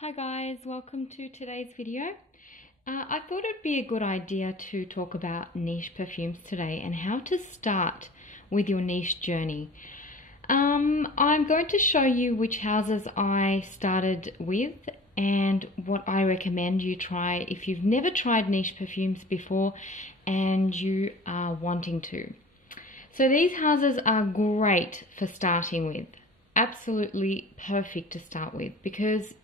Hi guys, welcome to today's video. I thought it'd be a good idea to talk about niche perfumes today and how to start with your niche journey. I'm going to show you which houses I started with and what I recommend you try if you've never tried niche perfumes before and you are wanting to. So these houses are great for starting with. Absolutely perfect to start with because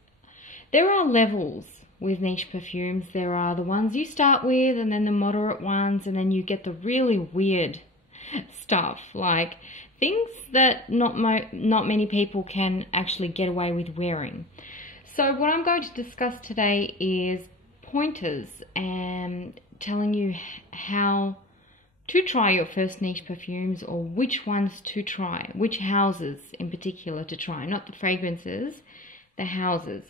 there are levels with niche perfumes. There are the ones you start with and then the moderate ones, and then you get the really weird stuff, like things that not many people can actually get away with wearing. So what I'm going to discuss today is pointers and telling you how to try your first niche perfumes, or which ones to try, which houses in particular to try, not the fragrances, the houses.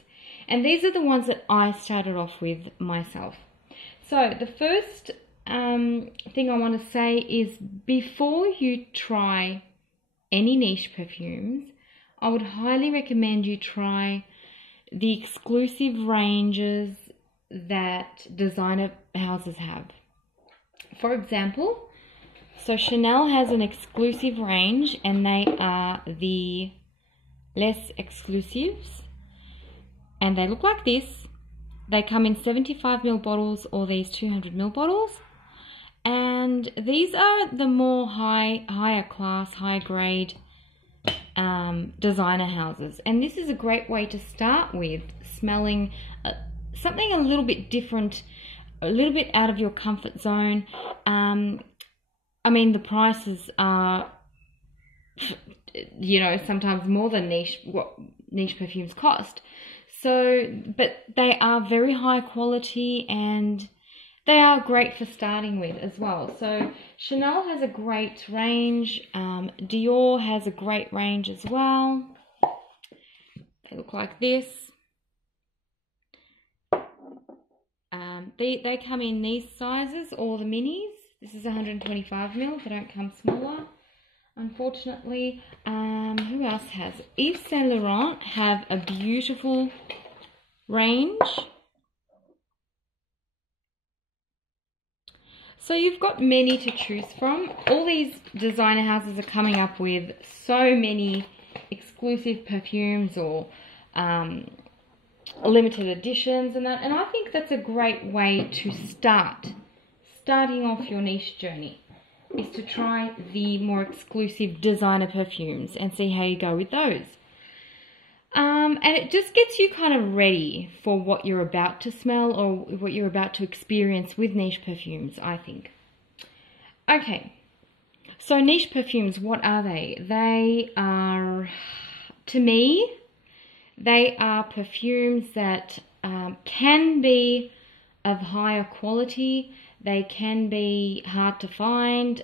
And these are the ones that I started off with myself. So the first thing I want to say is, before you try any niche perfumes, I would highly recommend you try the exclusive ranges that designer houses have. For example, so Chanel has an exclusive range, and they are the Les Exclusives. And they look like this. They come in 75ml bottles or these 200ml bottles. And these are the more higher class, high grade designer houses. And this is a great way to start with, smelling something a little bit different, a little bit out of your comfort zone. I mean, the prices are, you know, sometimes more than what niche perfumes cost. So, but they are very high quality and they are great for starting with as well. So Chanel has a great range. Dior has a great range as well. They look like this. They come in these sizes, or the minis. This is 125ml. They don't come smaller, unfortunately. Who else has? Yves Saint Laurent have a beautiful range. So you've got many to choose from. All these designer houses are coming up with so many exclusive perfumes or limited editions and that. And I think that's a great way to starting off your niche journey, is to try the more exclusive designer perfumes and see how you go with those. And it just gets you kind of ready for what you're about to smell or what you're about to experience with niche perfumes, I think. Okay, so niche perfumes, what are they? They are, to me, they are perfumes that can be of higher quality. They can be hard to find.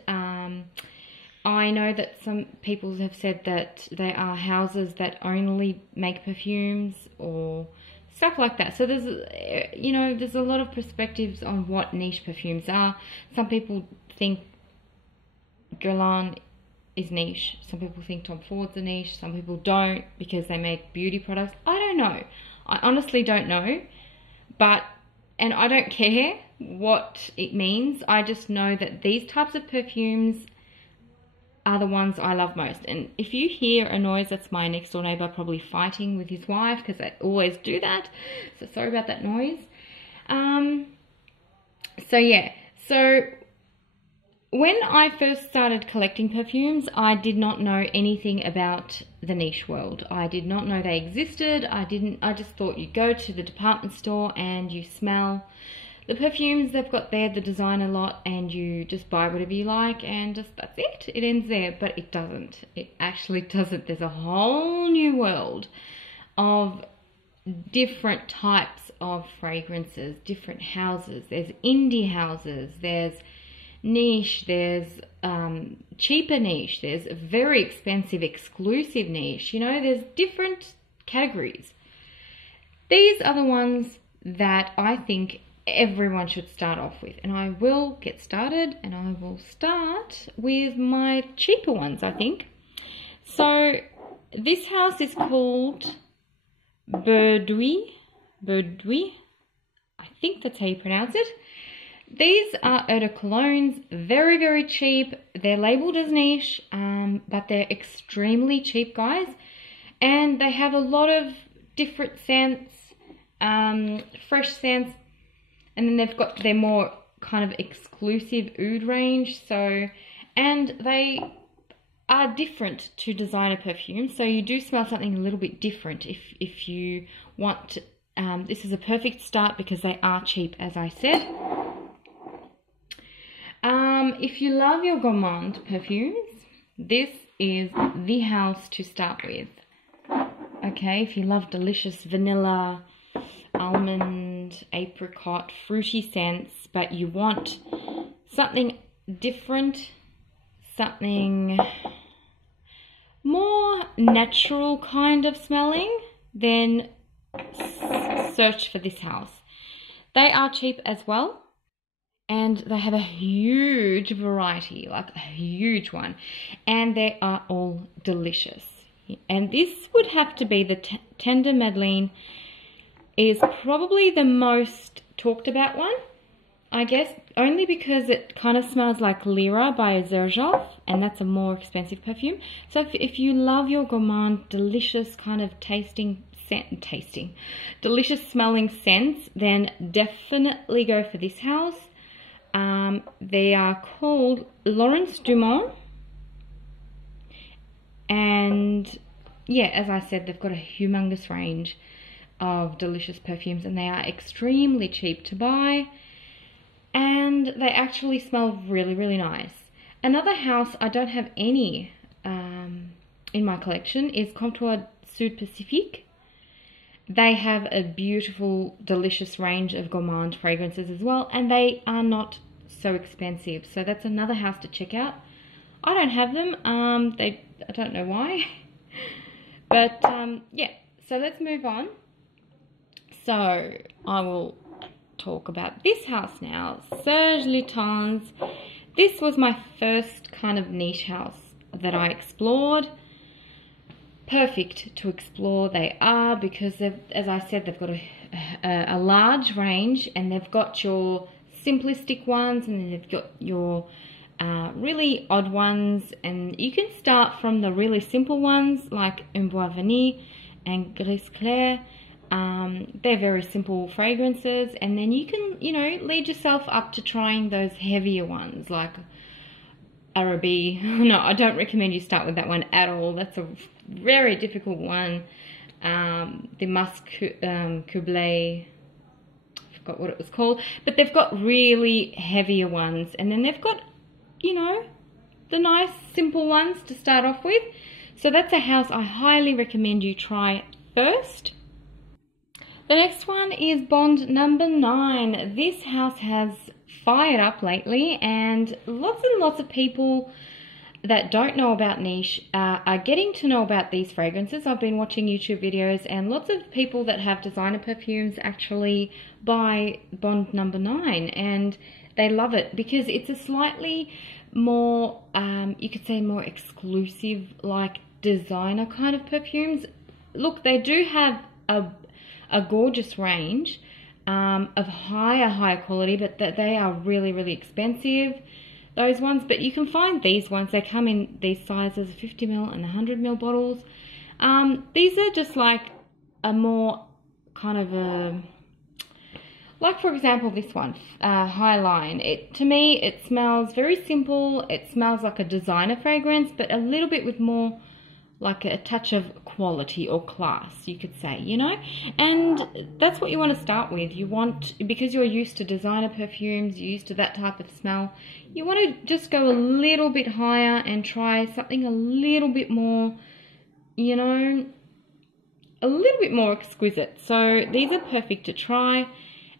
I know that some people have said that they are houses that only make perfumes or stuff like that. So there's, you know, there's a lot of perspectives on what niche perfumes are. Some people think Guerlain is niche. Some people think Tom Ford's a niche. Some people don't because they make beauty products. I don't know. I honestly don't know. And I don't care what it means. I just know that these types of perfumes are the ones I love most. And if you hear a noise, that's my next door neighbor probably fighting with his wife, because they always do that. So sorry about that noise. So yeah, so when I first started collecting perfumes, I did not know anything about the niche world. I did not know they existed. I just thought you go to the department store and you smell the perfumes they've got there, the designer lot, and you just buy whatever you like, and just that's it. It ends there. But it doesn't. It actually doesn't. There's a whole new world of different types of fragrances, different houses. There's indie houses, there's niche, there's cheaper niche, there's a very expensive exclusive niche. You know, there's different categories. These are the ones that I think everyone should start off with, and I will get started, and I will start with my cheaper ones, I think. So this house is called Berdoues, Berdoues. I think that's how you pronounce it. These are eau de colognes, very, very cheap. They're labeled as niche, but they're extremely cheap, guys. And they have a lot of different scents, fresh scents. And then they've got their more kind of exclusive oud range. And they are different to designer perfumes. So you do smell something a little bit different if you want to. This is a perfect start because they are cheap, as I said. If you love your gourmand perfumes, this is the house to start with. Okay, if you love delicious vanilla, almond, apricot, fruity scents, but you want something different, something more natural kind of smelling, then search for this house. They are cheap as well, and they have a huge variety, like a huge one, and they are all delicious. And this would have to be the Tender Madeleine, is probably the most talked about one, I guess, only because it kind of smells like Lyra by Xerjoff, and that's a more expensive perfume. So if you love your gourmand, delicious kind of delicious smelling scents, then definitely go for this house. They are called Laurence Dumont, and yeah, as I said, they've got a humongous range of delicious perfumes, and they are extremely cheap to buy, and they actually smell really, really nice. Another house I don't have any in my collection is Comptoir Sud Pacifique. They have a beautiful, delicious range of gourmand fragrances as well, and they are not so expensive. So that's another house to check out. I don't have them. I don't know why. But yeah, so let's move on. So I will talk about this house now. Serge Lutens. This was my first kind of niche house that I explored. Perfect to explore they are, because as I said, they've got a large range, and they've got your simplistic ones, and then they've got your really odd ones, and you can start from the really simple ones like Un Bois Vanille and Gris Clair. They're very simple fragrances, and then you can, you know, lead yourself up to trying those heavier ones like Araby. No, I don't recommend you start with that one at all. That's a very difficult one. The Musc Coublé, I forgot what it was called, but they've got really heavier ones, and then they've got, you know, the nice simple ones to start off with. So that's a house I highly recommend you try first. The next one is Bond number 9. This house has fired up lately, and lots of people that don't know about niche are getting to know about these fragrances. I've been watching YouTube videos, and lots of people that have designer perfumes actually buy Bond number 9, and they love it because it's a slightly more, you could say more exclusive, like designer kind of perfumes. Look, they do have a gorgeous range of higher quality, but that they are really, really expensive, those ones. But you can find these ones. They come in these sizes, 50ml and 100ml bottles. These are just like a more kind of a, like for example this one, High Line. To me it smells very simple. It smells like a designer fragrance, but a little bit with more like a touch of quality or class, you could say, you know. And that's what you want to start with. You want, because you're used to designer perfumes, you're used to that type of smell, you want to just go a little bit higher and try something a little bit more, you know, a little bit more exquisite. So these are perfect to try.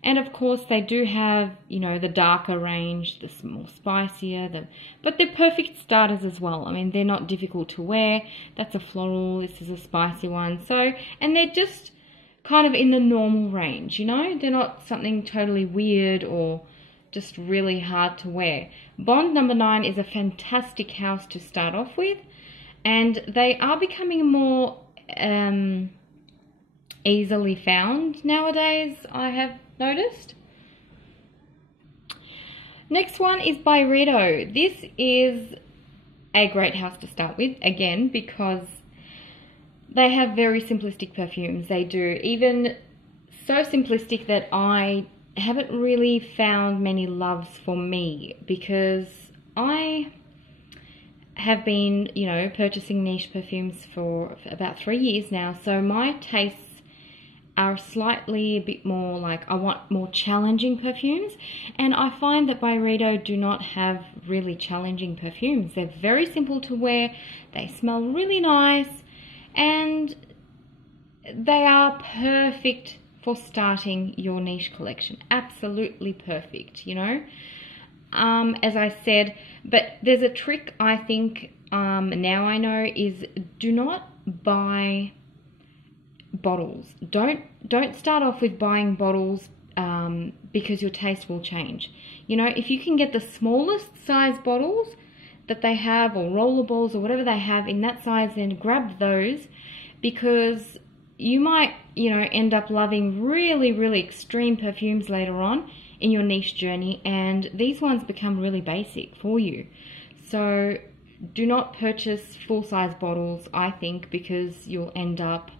And of course they do have, you know, the darker range, the more spicier, but they're perfect starters as well. I mean, they're not difficult to wear. That's a floral, this is a spicy one. So, and they're just kind of in the normal range, you know. They're not something totally weird or just really hard to wear. Bond number 9 is a fantastic house to start off with, and they are becoming more easily found nowadays, I have noticed. Next one is Byredo. This is a great house to start with, again, because they have very simplistic perfumes. They do, even so simplistic that I haven't really found many loves for me, because I have been, you know, purchasing niche perfumes for about 3 years now, so my tastes are slightly a bit more like, I want more challenging perfumes, and I find that Byredo do not have really challenging perfumes. They're very simple to wear, they smell really nice, and they are perfect for starting your niche collection. Absolutely perfect, you know. As I said, but there's a trick I think now I know, is do not buy bottles. Don't start off with buying bottles because your taste will change. You know, if you can get the smallest size bottles that they have, or rollerballs or whatever they have in that size, then grab those, because you might, you know, end up loving really, really extreme perfumes later on in your niche journey, and these ones become really basic for you. So do not purchase full-size bottles, I think, because you'll end up,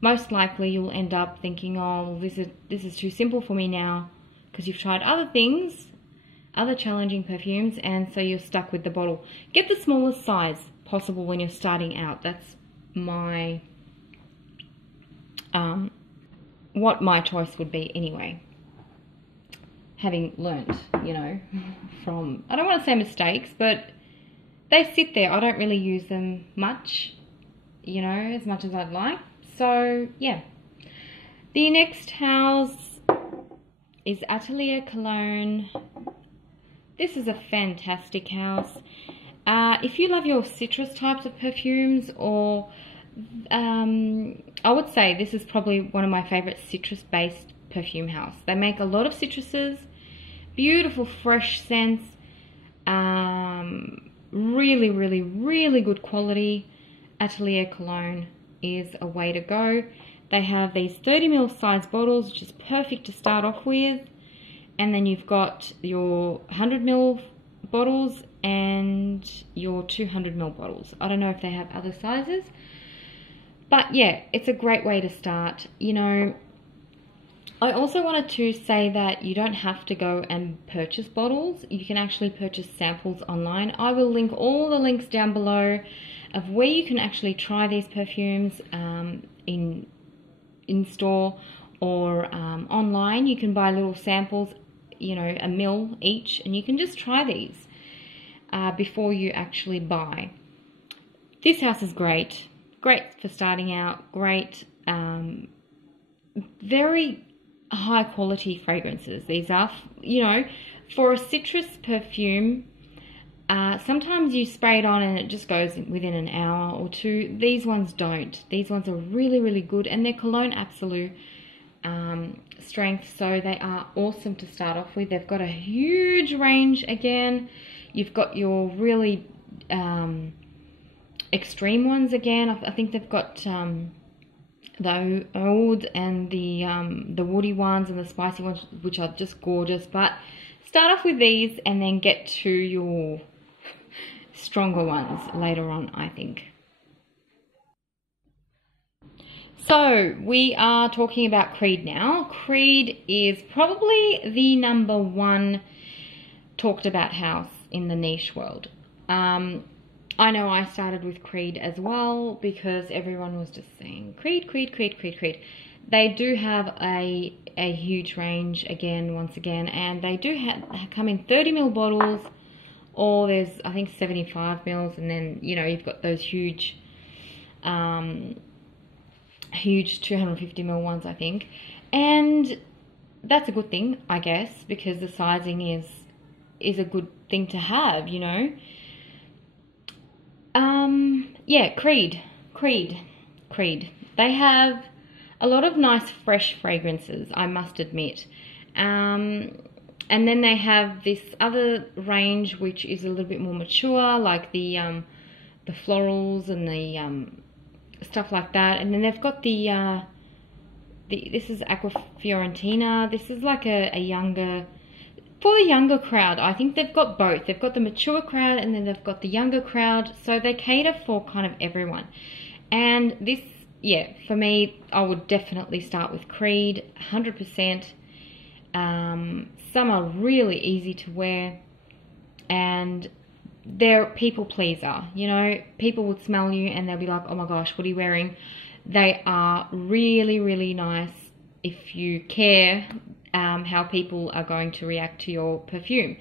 most likely you'll end up thinking, oh, this is too simple for me now, because you've tried other things, other challenging perfumes, and so you're stuck with the bottle. Get the smallest size possible when you're starting out. That's my what my choice would be anyway, having learnt, you know, from, I don't want to say mistakes, but they sit there. I don't really use them much, you know, as much as I'd like. So yeah, the next house is Atelier Cologne. This is a fantastic house. If you love your citrus types of perfumes, or I would say this is probably one of my favorite citrus-based perfume house. They make a lot of citruses, beautiful fresh scents, really, really, really good quality. Atelier Cologne is a way to go. They have these 30ml size bottles, which is perfect to start off with, and then you've got your 100ml bottles and your 200ml bottles. I don't know if they have other sizes, but yeah, it's a great way to start. You know, I also wanted to say that you don't have to go and purchase bottles. You can actually purchase samples online. I will link all the links down below of where you can actually try these perfumes in store or online. You can buy little samples, you know, 1 ml each, and you can just try these before you actually buy. This house is great. Great for starting out. Great, very high quality fragrances. These are, you know, for a citrus perfume, sometimes you spray it on and it just goes within an hour or two. These ones don't. These ones are really, really good, and they're Cologne Absolute strength, so they are awesome to start off with. They've got a huge range again. You've got your really extreme ones again. I think they've got the oud and the woody ones and the spicy ones, which are just gorgeous. But start off with these and then get to your stronger ones later on, I think. So we are talking about Creed now. Creed is probably the #1 talked about house in the niche world. I know I started with Creed as well because everyone was just saying Creed, Creed, Creed, Creed, Creed. They do have a huge range once again, and they do come in 30ml bottles, or there's, I think, 75ml, and then, you know, you've got those huge 250ml ones, I think. And that's a good thing, I guess, because the sizing is a good thing to have, you know. Yeah, Creed. They have a lot of nice fresh fragrances, I must admit. And then they have this other range which is a little bit more mature, like the florals and the stuff like that. And then they've got the this is Aqua Fiorentina. This is like a younger, for the younger crowd. I think they've got both. They've got the mature crowd and then they've got the younger crowd. So they cater for kind of everyone. And this, yeah, for me, I would definitely start with Creed, 100%. Some are really easy to wear and they're people pleaser. You know, people would smell you and they'll be like, oh my gosh, what are you wearing? They are really, really nice if you care how people are going to react to your perfume.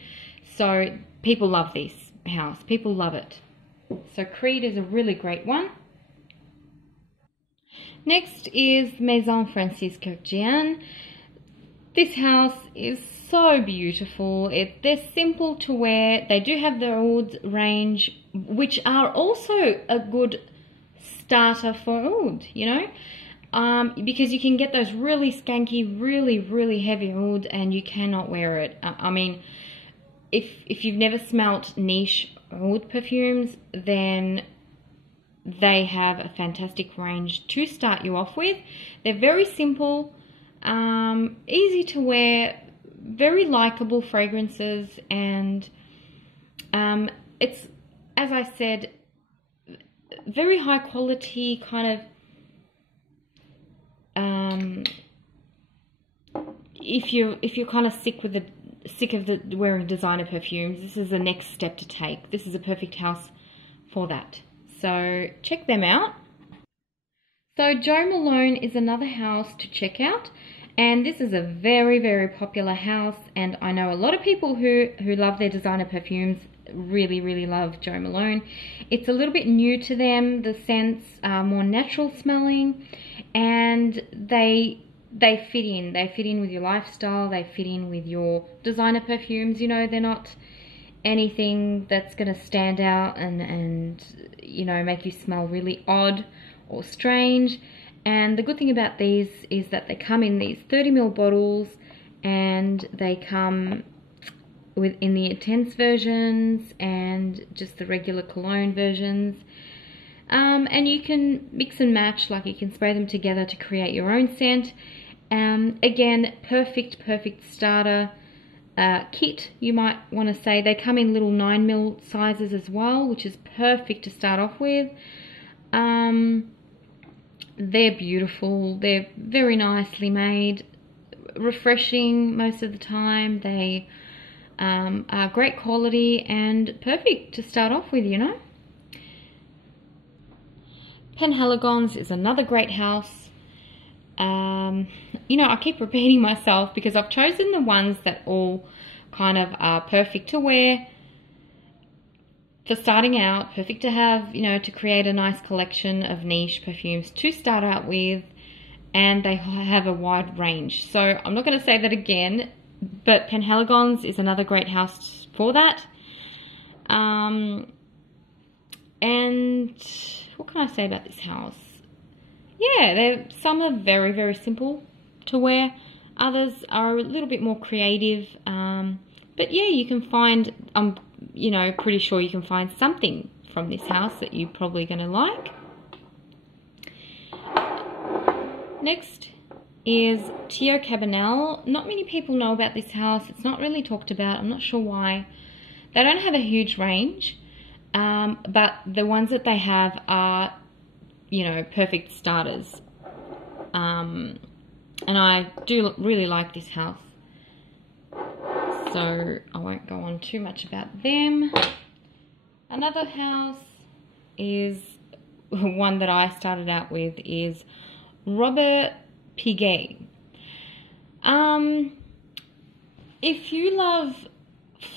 So people love this house. People love it. So Creed is a really great one. Next is Maison Francisco Gian. This house is so beautiful. They're simple to wear. They do have the oud range, which are also a good starter for oud, you know, because you can get those really skanky, really heavy oud and you cannot wear it. I mean, if you've never smelt niche oud perfumes, then they have a fantastic range to start you off with. They're very simple, easy to wear, very likable fragrances, and it's, as I said, very high quality kind of, if you're kind of sick of wearing designer perfumes, this is the next step to take. This is a perfect house for that. So check them out. So Jo Malone is another house to check out, and this is a very popular house, and I know a lot of people who love their designer perfumes really love Jo Malone. It's a little bit new to them, the scents are more natural smelling, and they fit in. They fit in with your lifestyle, they fit in with your designer perfumes. You know, they're not anything that's going to stand out and you know, make you smell really odd or strange. And the good thing about these is that they come in these 30ml bottles, and they come in the intense versions and just the regular cologne versions. And you can mix and match, like you can spray them together to create your own scent. Again, perfect starter kit, you might want to say. They come in little 9ml sizes as well, which is perfect to start off with. They're beautiful, they're very nicely made, refreshing most of the time. They are great quality and perfect to start off with, you know. Penhaligon's is another great house. You know, I keep repeating myself because I've chosen the ones that all kind of are perfect to wear for starting out, perfect to have, you know, to create a nice collection of niche perfumes to start out with, and they have a wide range. So I'm not going to say that again, but Penhaligon's is another great house for that. And what can I say about this house? Yeah, some are very simple to wear. Others are a little bit more creative. But yeah, you can find, you know, pretty sure you can find something from this house that you're probably going to like. Next is Teo Cabanel. Not many people know about this house. It's not really talked about. I'm not sure why. They don't have a huge range, but the ones that they have are, you know, perfect starters. And I do really like this house, so I won't go on too much about them. Another house is one that I started out with is Robert Piguet. If you love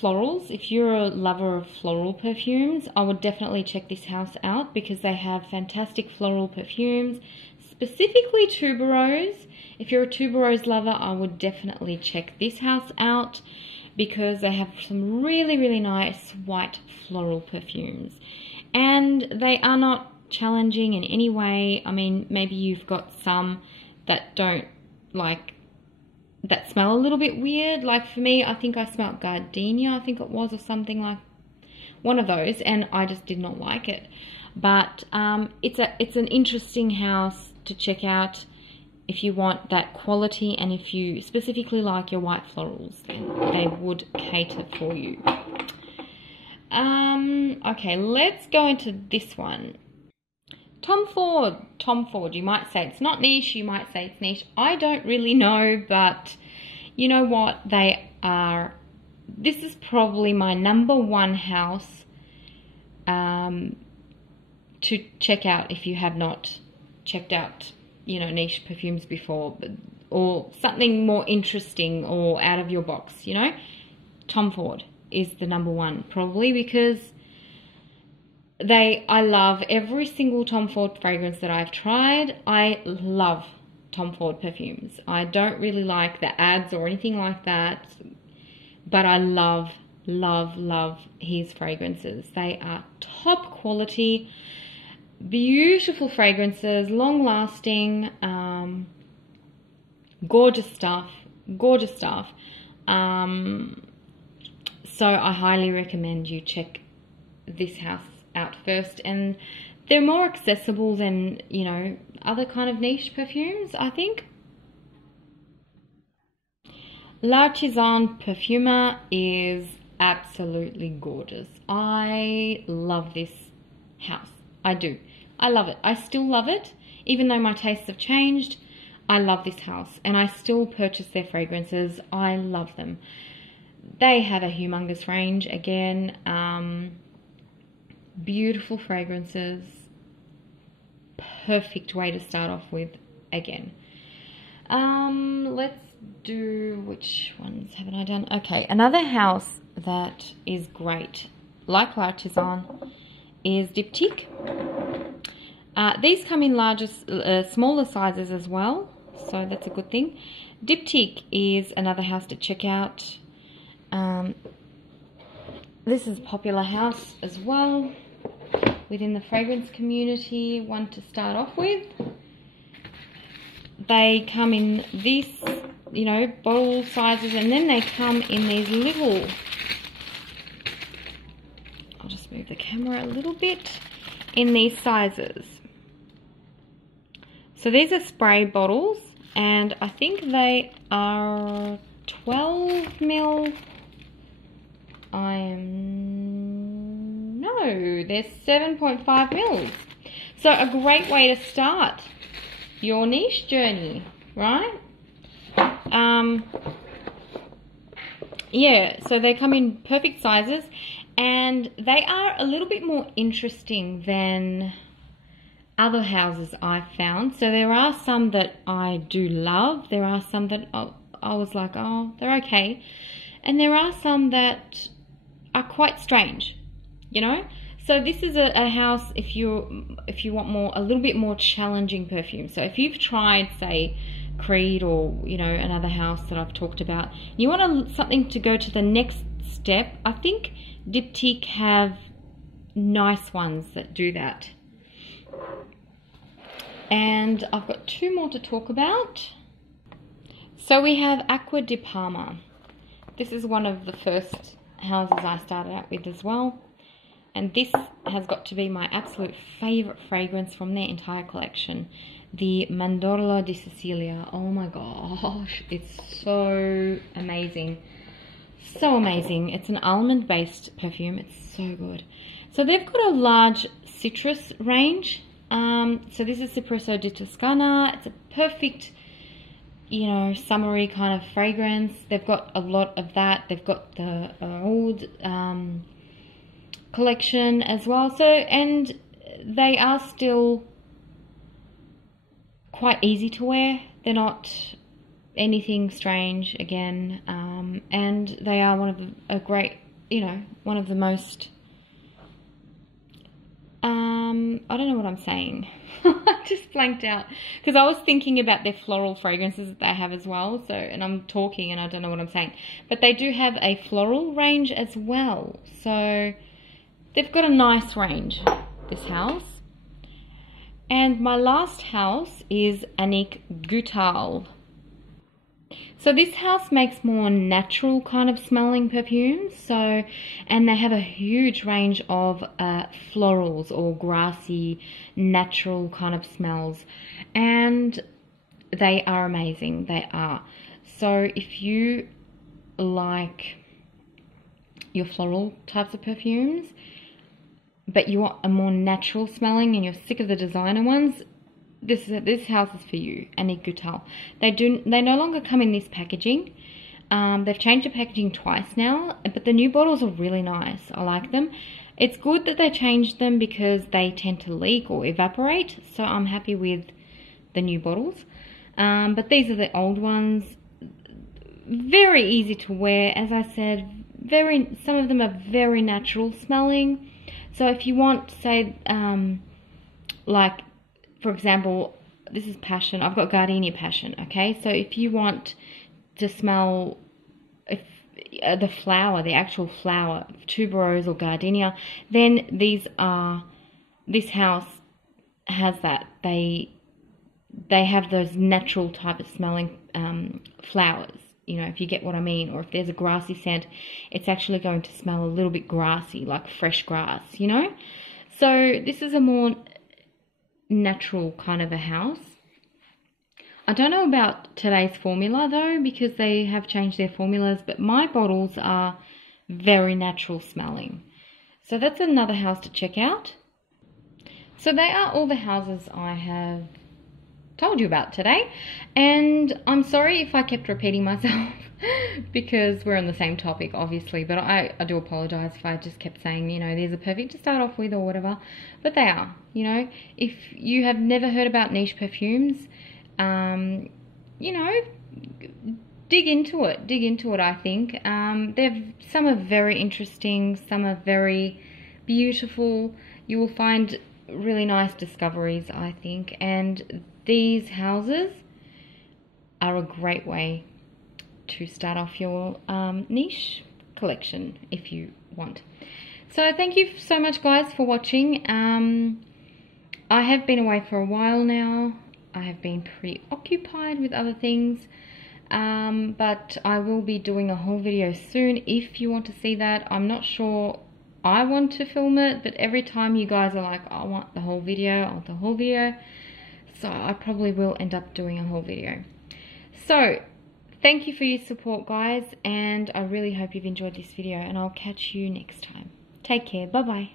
florals, if you're a lover of floral perfumes, I would definitely check this house out because they have fantastic floral perfumes, specifically tuberose. If you're a tuberose lover, I would definitely check this house out because they have some really nice white floral perfumes, and they are not challenging in any way. I mean, maybe you've got some that don't like, that smell a little bit weird. Like for me, I think I smelled gardenia, I think it was, or something like one of those, and I just did not like it. But it's an interesting house to check out. if you want that quality, and if you specifically like your white florals, then they would cater for you. Okay, let's go into this one. Tom Ford, you might say it's not niche, you might say it's niche. I don't really know, but you know what? They are, this is probably my #1 house to check out if you have not checked out, you know, niche perfumes before, or something more interesting or out of your box, you know. Tom Ford is the #1 probably, because I love every single Tom Ford fragrance that I've tried. I love Tom Ford perfumes. I don't really like the ads or anything like that, but I love his fragrances. They are top quality, beautiful fragrances, long lasting, gorgeous stuff. So I highly recommend you check this house out first, and they're more accessible than, you know, other kind of niche perfumes, I think. L'Artisan Perfumer is absolutely gorgeous. I love this house. I do. I love it. I still love it. Even though my tastes have changed, I love this house, and I still purchase their fragrances. I love them. They have a humongous range again. Beautiful fragrances. Perfect way to start off with again. Let's do, which ones haven't I done? Okay, another house that is great, like L'Artisan, is Diptyque. These come in smaller sizes as well, so that's a good thing. Diptyque is another house to check out. This is a popular house as well within the fragrance community, one to start off with. They come in this, you know, bottle sizes, and then they come in these little, I'll just move the camera a little bit, in these sizes. So these are spray bottles, and I think they are 12 ml. No, they're 7.5 mils. So a great way to start your niche journey, right? Yeah, so they come in perfect sizes, and they are a little bit more interesting than other houses I've found. So there are some that I do love. There are some that I was like, oh, they're okay. And there are some that are quite strange, you know. So this is a house if you want a little bit more challenging perfume. So if you've tried, say, Creed, or, you know, another house that I've talked about, you want something to go to the next step, I think Diptyque have nice ones that do that. And I've got 2 more to talk about. So we have Acqua Di Parma. This is one of the first houses I started out with as well. And this has got to be my absolute favourite fragrance from their entire collection. The Mandorla di Sicilia. Oh my gosh, it's so amazing. So amazing. It's an almond-based perfume. It's so good. So they've got a large citrus range. So this is Cipresso di Toscana. It's a perfect, you know, summery kind of fragrance. They've got a lot of that. They've got the old collection as well. So, and they are still quite easy to wear. They're not anything strange again. And they are one of one of the most, I don't know what I'm saying. I just blanked out because I was thinking about their floral fragrances that they have as well. So, and I'm talking and I don't know what I'm saying, but they do have a floral range as well. So they've got a nice range, this house. And my last house is Annick Goutal. So this house makes more natural kind of smelling perfumes. So, and they have a huge range of florals or grassy, natural kind of smells. And they are amazing. They are. So if you like your floral types of perfumes, but you want a more natural smelling and you're sick of the designer ones, this house is for you. Annick Goutal. They no longer come in this packaging. They've changed the packaging twice now, but the new bottles are really nice. I like them. It's good that they changed them because they tend to leak or evaporate, so I'm happy with the new bottles. But these are the old ones. Very easy to wear, as I said. Some of them are very natural smelling. So if you want, say, like, for example, this is Passion. I've got Gardenia Passion, okay? So if you want to smell the flower, the actual flower, tuberose or gardenia, then this house has that. They have those natural type of smelling flowers, you know, if you get what I mean. Or if there's a grassy scent, it's actually going to smell a little bit grassy, like fresh grass, you know. So this is a more natural kind of a house. I don't know about today's formula though, because they have changed their formulas, but my bottles are very natural smelling. So that's another house to check out. So they are all the houses I have told you about today, and I'm sorry if I kept repeating myself because we're on the same topic obviously, but I do apologize if I just kept saying, you know, there's a perfect to start off with or whatever, but they are, you know. If you have never heard about niche perfumes, you know, dig into it, I think. Some are very interesting, some are very beautiful. You will find really nice discoveries, I think, and these houses are a great way to start off your niche collection if you want. So thank you so much guys for watching. I have been away for a while now. I have been preoccupied with other things, but I will be doing a haul video soon if you want to see that. I'm not sure I want to film it, but every time you guys are like, I want the whole video, so I probably will end up doing a whole video. So thank you for your support guys, and I really hope you've enjoyed this video, and I'll catch you next time. Take care. Bye bye.